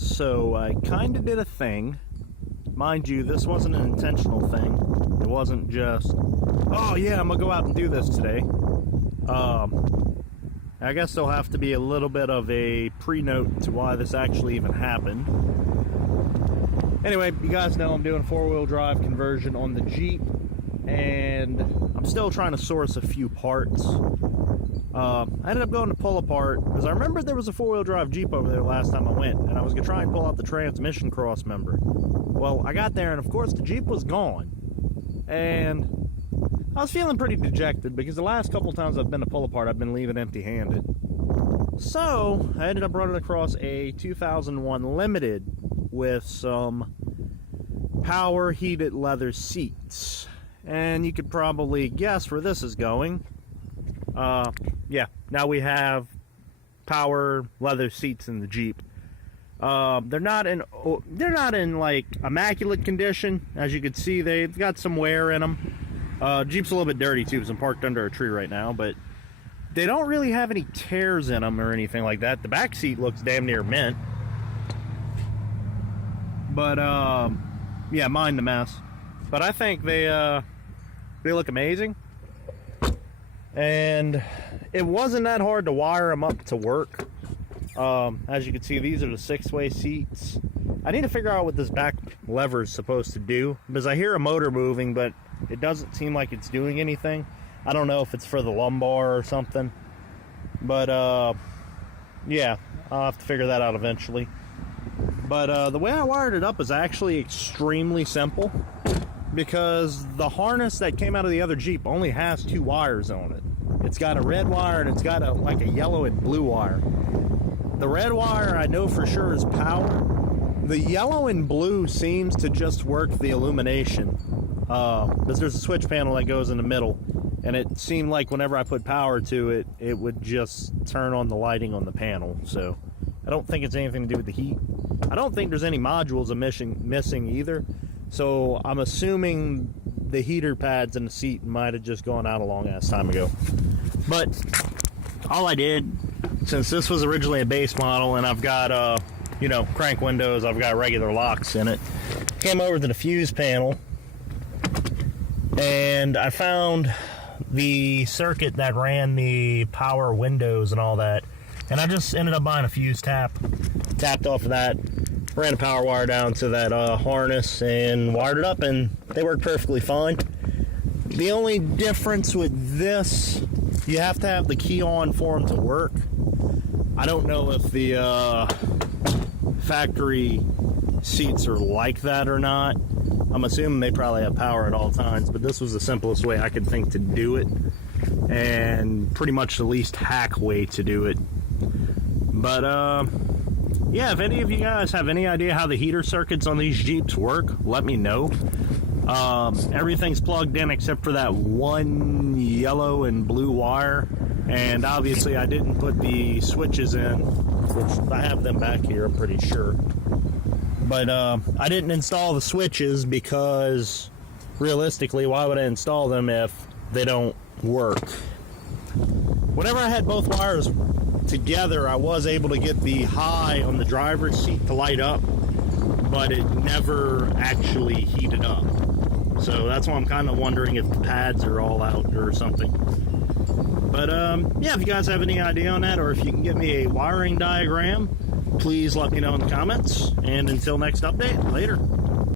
So I kind of did a thing. Mind you, this wasn't an intentional thing. It wasn't just, oh yeah, I'm gonna go out and do this today. I guess there'll have to be a little bit of a pre-note to why this actually even happened. Anyway, you guys know I'm doing four-wheel drive conversion on the Jeep, and I'm still trying to source a few parts. I ended up going to pull apart, because I remember there was a four-wheel drive Jeep over there last time I went, and I was going to try and pull out the transmission cross member. Well, I got there, and of course the Jeep was gone. And I was feeling pretty dejected, because the last couple times I've been to pull apart, I've been leaving empty-handed. So, I ended up running across a 2001 Limited with some power heated leather seats. And you could probably guess where this is going. Yeah, now we have power leather seats in the Jeep. They're not in like immaculate condition. As you can see, they've got some wear in them. Jeep's a little bit dirty too, because I'm parked under a tree right now, but they don't really have any tears in them or anything like that. The back seat looks damn near mint. But yeah, mind the mess. But I think they look amazing. And it wasn't that hard to wire them up to work. As you can see, these are the 6-way seats. I need to figure out what this back lever is supposed to do, because I hear a motor moving, but it doesn't seem like it's doing anything. I don't know if it's for the lumbar or something. But yeah, I'll have to figure that out eventually. But the way I wired it up is actually extremely simple, because the harness that came out of the other Jeep only has 2 wires on it. It's got a red wire and it's got like a yellow and blue wire. The red wire I know for sure is power. The yellow and blue seems to just work the illumination, because there's a switch panel that goes in the middle, and it seemed like whenever I put power to it, it would just turn on the lighting on the panel. So I don't think it's anything to do with the heat. I don't think there's any modules missing either. So I'm assuming the heater pads in the seat might have just gone out a long ass time ago. But all I did, since this was originally a base model and I've got you know, crank windows, I've got regular locks in it, came over to the fuse panel and I found the circuit that ran the power windows and all that, and I just ended up buying a fuse tapped off of that, ran a power wire down to that harness and wired it up, and they work perfectly fine. The only difference with this, you have to have the key on for them to work. I don't know if the factory seats are like that or not. I'm assuming they probably have power at all times, but this was the simplest way I could think to do it, and pretty much the least hack way to do it. But yeah, if any of you guys have any idea how the heater circuits on these Jeeps work, let me know. Everything's plugged in except for that one yellow and blue wire, and obviously I didn't put the switches in, which I have them back here, I'm pretty sure. But I didn't install the switches because realistically, why would I install them if they don't work? Whenever I had both wires together, I was able to get the high on the driver's seat to light up, but it never actually heated up. So that's why I'm kind of wondering if the pads are all out or something. But yeah, if you guys have any idea on that, or if you can get me a wiring diagram, please let me know in the comments. And until next update, later.